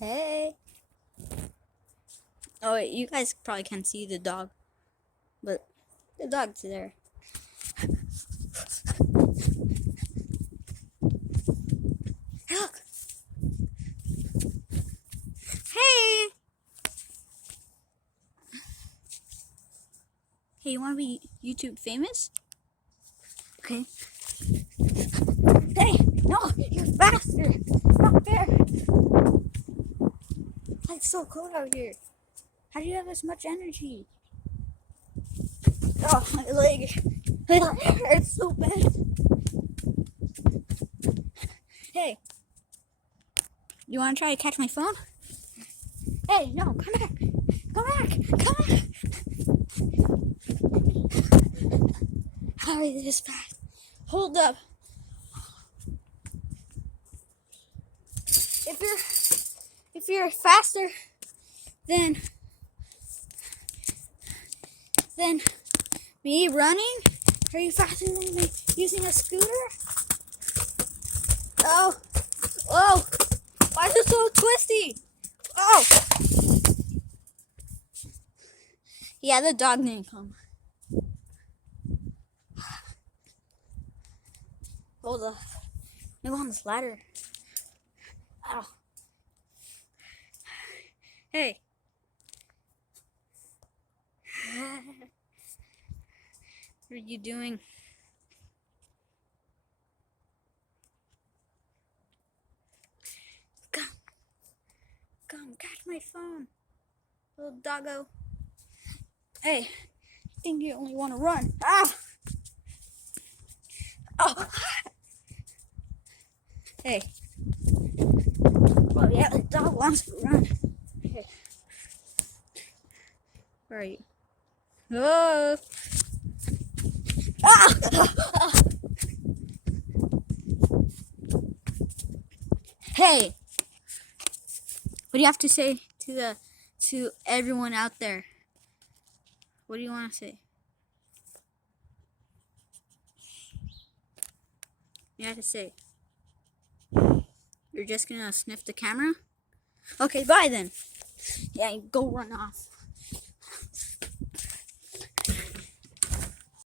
Hey. Oh, wait, you guys probably can't see the dog, but the dog's there. Look. Hey. Hey, you want to be YouTube famous? Okay. Hey, no, you bastard. Stop there. It's so cold out here. How do you have this much energy? Oh, my leg. It hurts so bad. Hey, you want to try to catch my phone? Hey, no, come back. Come back. Come back. Hurry this fast. Hold up. If you're faster than me running, are you faster than me using a scooter? Oh, whoa! Why is it so twisty? Oh, yeah, the dog didn't come. Hold up. Let me go on this ladder. Ow. Hey. What are you doing? Come, catch my phone. Little doggo. Hey, I think you only want to run. Ah! Oh! Hey. Well, yeah, the dog wants to run. Hey. Where are you? Oh! Ah! Hey! What do you have to say to everyone out there? What do you want to say? You have to say. You're just gonna sniff the camera? Okay, bye then. Yeah, go run off.